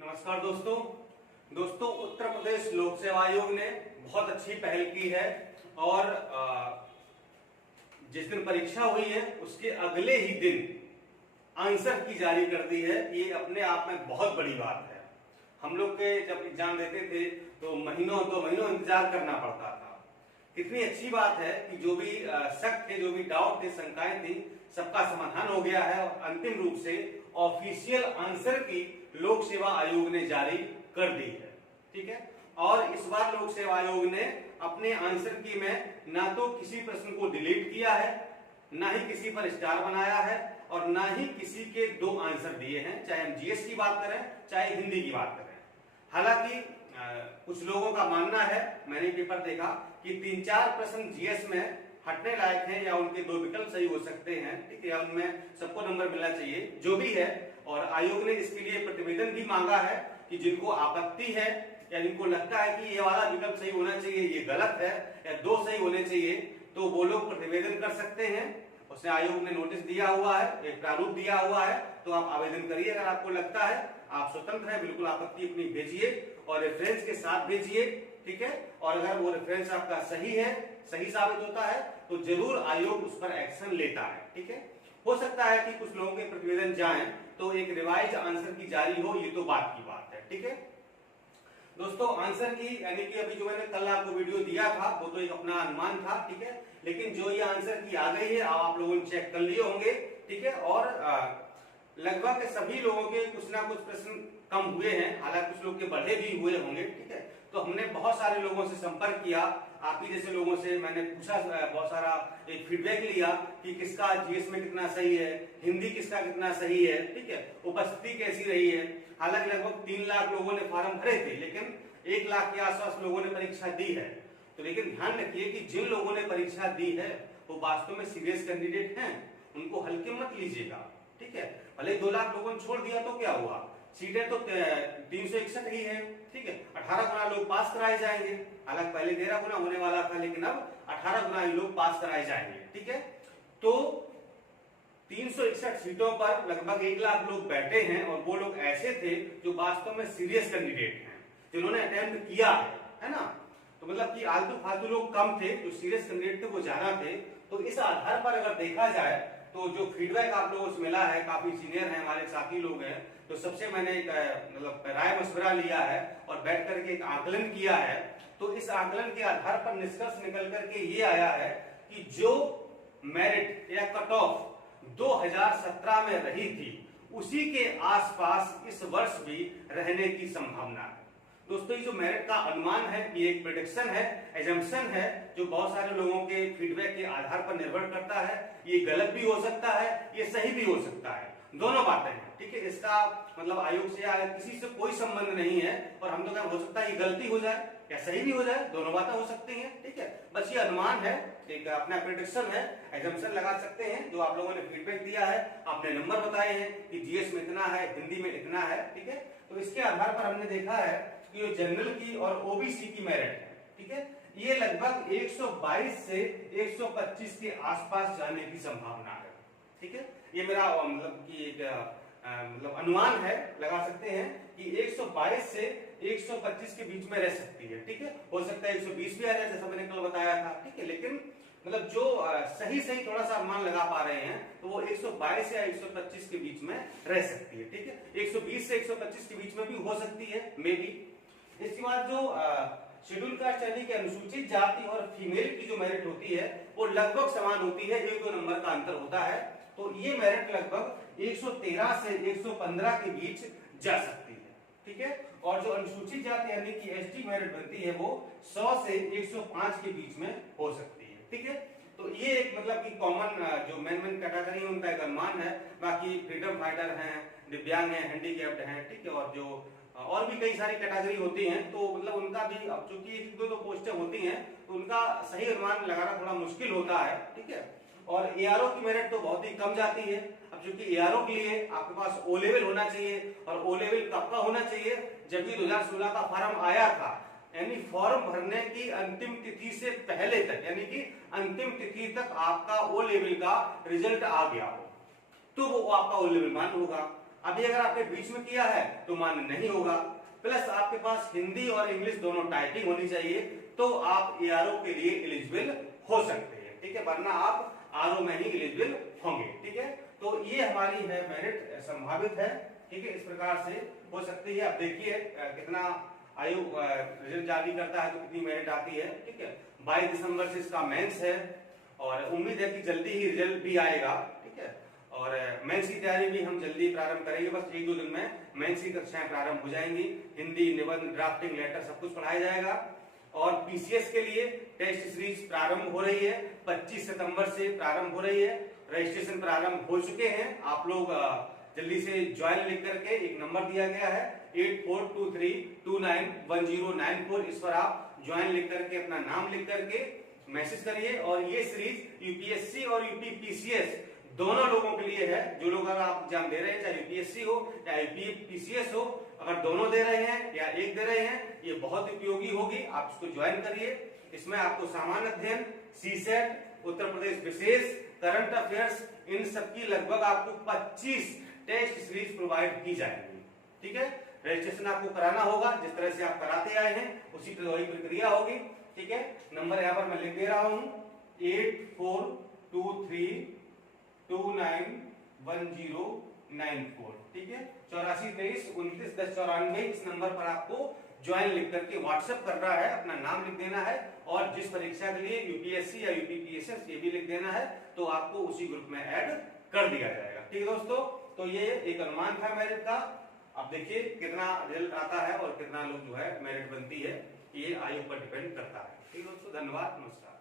नमस्कार दोस्तों उत्तर प्रदेश लोक सेवा आयोग ने बहुत अच्छी पहल की है और जिस दिन परीक्षा हुई है उसके अगले ही दिन आंसर की जारी कर दी है। ये अपने आप में बहुत बड़ी बात है। हम लोग के जब एग्जाम देते थे तो महीनों 2 महीनों इंतजार करना पड़ता था। कितनी अच्छी बात है कि जो भी शक थे, जो भी डाउट थे, शंकाएं थी, सबका समाधान हो गया है और अंतिम रूप से ऑफिशियल आंसर की लोक सेवा आयोग ने जारी कर दी है। ठीक है। और इस बार लोक सेवा आयोग ने अपने आंसर की में ना तो किसी प्रश्न को डिलीट किया है, ना ही किसी पर स्टार बनाया है और ना ही किसी के 2 आंसर दिए हैं, चाहे हम जीएस की बात करें चाहे हिंदी की बात करें। हालांकि कुछ लोगों का मानना है, मैंने पेपर देखा कि 3-4 प्रश्न जीएस में हटने लायक हैं या उनके 2 विकल्प सही हो सकते हैं। ठीक है, उनमें सबको नंबर मिलना चाहिए, जो भी है। और आयोग ने इसके लिए प्रतिवेदन भी मांगा है कि जिनको आपत्ति है या जिनको लगता है कि ये वाला विकल्प सही होना चाहिए, ये गलत है या 2 सही होने चाहिए, तो वो लोग प्रतिवेदन कर सकते हैं। उसने आयोग ने नोटिस दिया हुआ है, एक प्रारूप दिया हुआ है, तो आप आवेदन करिए। अगर आपको लगता है, आप स्वतंत्र हैं, बिल्कुल आपत्ति अपनी भेजिए और रेफरेंस के साथ भेजिए। ठीक है। और अगर वो रेफरेंस आपका सही है, सही साबित होता है, तो जरूर आयोग उस पर एक्शन लेता है। ठीक है। हो सकता है कि कुछ लोगों के प्रतिवेदन जाएं तो एक रिवाइज आंसर की जारी हो, ये तो बात की बात है। ठीक है दोस्तों, आंसर की यानी कि अभी जो मैंने कल आपको वीडियो दिया था वो तो एक अपना अनुमान था। ठीक है। लेकिन जो ये आंसर की आ गई है, आप लोगों ने चेक कर लिए होंगे। ठीक है। और लगभग सभी लोगों के कुछ ना कुछ प्रश्न कम हुए हैं, हालांकि कुछ लोग के बढ़े भी हुए होंगे। ठीक है। तो हमने बहुत सारे लोगों से संपर्क किया, आप ही जैसे लोगों से मैंने पूछा, बहुत सारा एक फीडबैक लिया कि किसका जीएस में कितना सही है, हिंदी किसका कितना सही है। ठीक है। उपस्थिति कैसी रही है। हालांकि लगभग 3 लाख लोगों ने फॉर्म भरे थे, लेकिन 1 लाख के आसपास लोगों ने परीक्षा दी है। तो लेकिन ध्यान रखिए कि जिन लोगों ने परीक्षा दी है वो वास्तव में सीरियस कैंडिडेट हैं, उनको हल्के मत लीजिएगा। ठीक है। भले 2 लाख लोगों ने छोड़ दिया तो क्या हुआ, सीटें तो 361 ही है। ठीक है। 18 गुना लोग पास कराए जाएंगे। हालांकि पहले 13 गुना होने वाला था, लेकिन अब 18 गुना ही लोग पास कराए जाएंगे। ठीक है। तो 361 सीटों पर लगभग 1 लाख लोग बैठे हैं और वो लोग ऐसे थे जो वास्तव में सीरियस कैंडिडेट हैं, जिन्होंने अटेम्प्ट किया है ना। तो मतलब कि आलतू फालतू लोग कम थे, जो सीरियस कैंडिडेट थे वो ज्यादा थे। तो इस आधार पर अगर देखा जाए तो जो फीडबैक आप लोगों से मिला है, काफी सीनियर हैं हमारे साथी लोग हैं, तो सबसे मैंने एक मतलब राय मशवरा लिया है और बैठ करके एक आकलन किया है। तो इस आकलन के आधार पर निष्कर्ष निकल करके ये आया है कि जो मेरिट या कट ऑफ 2017 में रही थी, उसी के आसपास इस वर्ष भी रहने की संभावना है। दोस्तों, ये जो मेरिट का अनुमान है, ये एक प्रेडिक्शन है, एजम्पशन है, जो बहुत सारे लोगों के फीडबैक के आधार पर निर्भर करता है। ये गलत भी हो सकता है, ये सही भी हो सकता है, दोनों बातें हैं। ठीक है। इसका मतलब आयोग से या किसी से कोई संबंध नहीं है और हम तो क्या, हो सकता है ये गलती हो जाए या सही भी हो जाए, दोनों बातें हो सकती हैं। ठीक है। बस ये अनुमान है, एक अपना प्रेडिक्शन है, एजम्पशन लगा सकते हैं। जो आप लोगों ने फीडबैक दिया है, आपने नंबर बताए हैं कि जीएस में इतना है, हिंदी में इतना है। ठीक है। तो इसके आधार पर हमने देखा है कि जो जनरल की और ओबीसी की मेरिट है, ठीक है, ये लगभग 122 से 125 के आसपास जाने की संभावना है। ठीक है। ये मेरा मतलब कि एक मतलब अनुमान है, लगा सकते हैं कि 122 से 125 के बीच में रह सकती है। ठीक है। हो सकता है 120 भी आ जाए, जैसा मैंने कल बताया था। ठीक है। लेकिन मतलब जो सही थोड़ा सा अनुमान लगा पा रहे हैं, तो वो 122 या 125 के बीच में रह सकती है। ठीक है। 120 से 125 के बीच में भी हो सकती है, मे बी। इसके बाद जो शेड्यूल कास्ट यानी कि अनुसूचित जाति और फीमेल की जो मेरिट होती है, वो लगभग समान होती है, 1-2 नंबर का अंतर होता है। तो ये मेरिट लगभग 113 से 115 के बीच जा सकती है। ठीक है। और जो अनुसूचित जाति यानी कि एसटी मेरिट बनती है, वो 100 से 105 के बीच में हो सकती है। ठीक है। तो ये एक मतलब कि कॉमन जो मेन कैटेगरी है उनका एक अनुमान है। बाकी फ्रीडम फाइटर हैं, दिव्यांग हैं, हैंडीकैप्ड हैं। ठीक है। और जो और भी कई सारी कैटेगरी होती हैं, तो मतलब उनका भी, अब चूंकि 1-2 पोस्टें होती हैं, तो उनका सही अनुमान लगाना थोड़ा मुश्किल होता है। ठीक है। और एआरओ की मेरिट तो बहुत ही कम जाती है। अब चूंकि एआरओ के लिए आपके पास ओ लेवल होना चाहिए, और ओ लेवल कब का होना चाहिए, जब भी 2016 का फॉर्म आया था, यानी फॉर्म भरने की अंतिम तिथि से पहले तक, यानी कि अंतिम तिथि तक आपका ओ लेवल का रिजल्ट आ गया हो, तो वो आपका ओ लेवल मान होगा। अभी अगर आपने बीच में किया है तो मान्य नहीं होगा। प्लस आपके पास हिंदी और इंग्लिश दोनों टाइपिंग होनी चाहिए, तो आप एआरओ के लिए एलिजिबल हो सकते हैं, ठीक है, वरना आप आरओ में ही एलिजिबल होंगे, ठीक है। तो ये हमारी है मेरिट संभावित है, ठीक है, इस प्रकार से हो सकती है। अब देखिए कितना आयोग रिजल्ट जारी करता है तो कितनी मेरिट आती है, ठीक है। 22 दिसंबर से इसका मेंस है और उम्मीद है कि जल्दी ही रिजल्ट भी आएगा, ठीक है। और मेंस की तैयारी भी हम जल्दी प्रारंभ करेंगे, बस 1-2 दिन में मेंस की कक्षाएं प्रारंभ हो जाएंगी। हिंदी, निबंध, ड्राफ्टिंग, लेटर सब कुछ पढ़ाया जाएगा। और पीसीएस के लिए टेस्ट सीरीज प्रारंभ हो रही है, 25 सितंबर से प्रारंभ हो रही है। रजिस्ट्रेशन प्रारंभ हो चुके हैं, आप लोग जल्दी से ज्वाइन लिख करके एक नंबर दिया गया है 8423291094, इस पर आप ज्वाइन लिख करके अपना नाम लिख करके मैसेज करिए। और ये सीरीज यूपीएससी और यूपीपीसीएस दोनों लोगों के लिए है। जो लोग अगर आप एग्जाम दे रहे हैं, चाहे यूपीएससी हो या यूपीपीसीएस हो, अगर दोनों दे रहे हैं या एक दे रहे हैं, ये बहुत उपयोगी होगी, आप इसको ज्वाइन करिए। इसमें आपको सामान्य अध्ययन, सीसेट, उत्तर प्रदेश विशेष, करंट अफेयर्स, इन सबकी लगभग आपको 25 टेस्ट सीरीज प्रोवाइड की जाएगी, ठीक है। रजिस्ट्रेशन आपको कराना होगा, जिस तरह से आप कराते आए हैं उसी तरह वही प्रक्रिया होगी, ठीक है। नंबर यहाँ पर मैं लिख दे रहा हूं 8423291094, ठीक है। 8423291094 इस नंबर पर आपको ज्वाइन लिख करके व्हाट्सएप करना है, अपना नाम लिख देना है और जिस परीक्षा के लिए यूपीएससी या यूपीपीएसएस ये भी लिख देना है, तो आपको उसी ग्रुप में ऐड कर दिया जाएगा, ठीक है दोस्तों। तो ये एक अनुमान था मेरिट का। अब देखिए कितना रिजल्ट आता है और कितना लोग जो है मेरिट बनती है, ये आयोग पर डिपेंड करता है, ठीक है दोस्तों। धन्यवाद, नमस्कार।